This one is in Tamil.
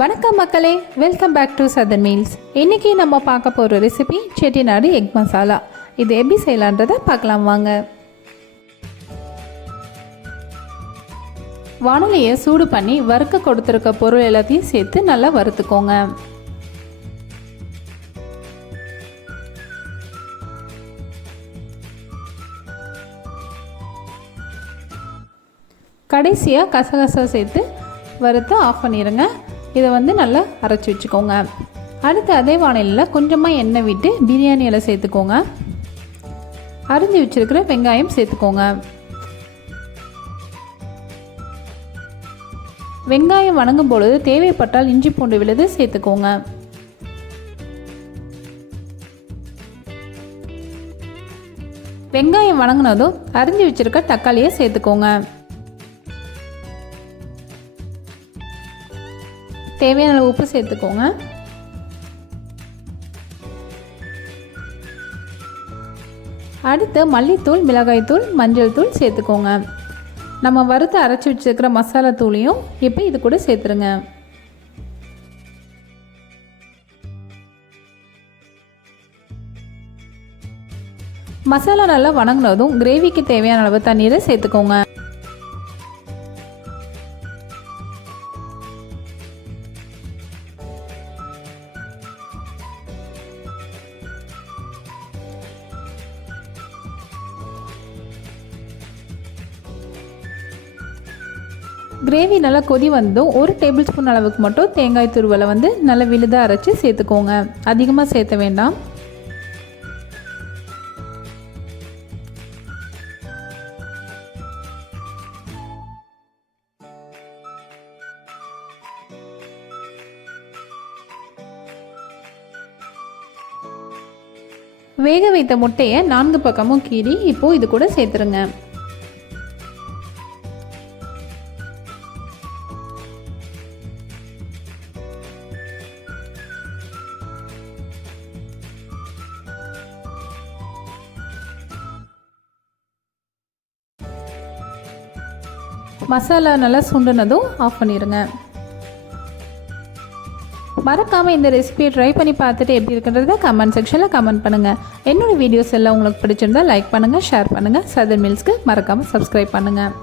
வணக்கம் மக்களே, welcome back to southern meals. இன்றைக்கி நம்ம பார்க்க போகிற ரெசிபி செட்டிநாடு எக் மசாலா. இது எப்படி செய்யலான்றதை பார்க்கலாம் வாங்க. வானலியை சூடு பண்ணி வறுக்க கொடுத்துருக்க பொருள் எல்லாத்தையும் சேர்த்து நல்லா வறுத்துக்கோங்க. கடைசியாக கசகசா சேர்த்து வறுத்து ஆஃப் பண்ணிடுங்க. இதை நல்லா அரைச்சி வச்சுக்கோங்க. அடுத்து அதே வானலியில் கொஞ்சமாக எண்ணெய் விட்டு பிரியாணி இலை சேர்த்துக்கோங்க. அரிஞ்சு வச்சுருக்கிற வெங்காயம் சேர்த்துக்கோங்க. வெங்காயம் வணங்கும் பொழுது தேவைப்பட்டால் இஞ்சி பூண்டு விழுது சேர்த்துக்கோங்க. வெங்காயம் வணங்கினதும் அரிஞ்சு வச்சுருக்க தக்காளியை சேர்த்துக்கோங்க. தேவையான உப்பு சேர்த்துக்கோங்க. அடுத்து மல்லித்தூள், மிளகாய்த்தூள், மஞ்சள் தூள் சேர்த்துக்கோங்க. நம்ம வறுத்து அரைச்சி வச்சுருக்கிற மசாலா தூளையும் இப்போ இது கூட சேர்த்துருங்க. மசாலா நல்லா வணங்கினதும் கிரேவிக்கு தேவையான அளவு தண்ணீரை சேர்த்துக்கோங்க. கிரேவி நல்லா கொதி வந்ததும் 1 டேபிள் ஸ்பூன் அளவுக்கு மட்டும் தேங்காய் துருவலை நல்லா விழுதாக அரைச்சி சேர்த்துக்கோங்க. அதிகமாக சேர்த்த வேண்டாம். வேக வைத்த முட்டையை 4 பக்கமும் கீறி இப்போது இது கூட சேர்த்துருங்க. மசாலா நல்லா சுண்டுனதும் ஆஃப் பண்ணிடுங்க. மறக்காமல் இந்த ரெசிபியை ட்ரை பண்ணி பார்த்துட்டு எப்படி இருக்குன்றத கமெண்ட் செக்ஷனில் கமெண்ட் பண்ணுங்கள். என்னோடய வீடியோஸ் எல்லாம் உங்களுக்கு பிடிச்சிருந்தால் லைக் பண்ணுங்கள், ஷேர் பண்ணுங்கள். சதர்ன் மீல்ஸ்க்கு மறக்காமல் சப்ஸ்கிரைப் பண்ணுங்கள்.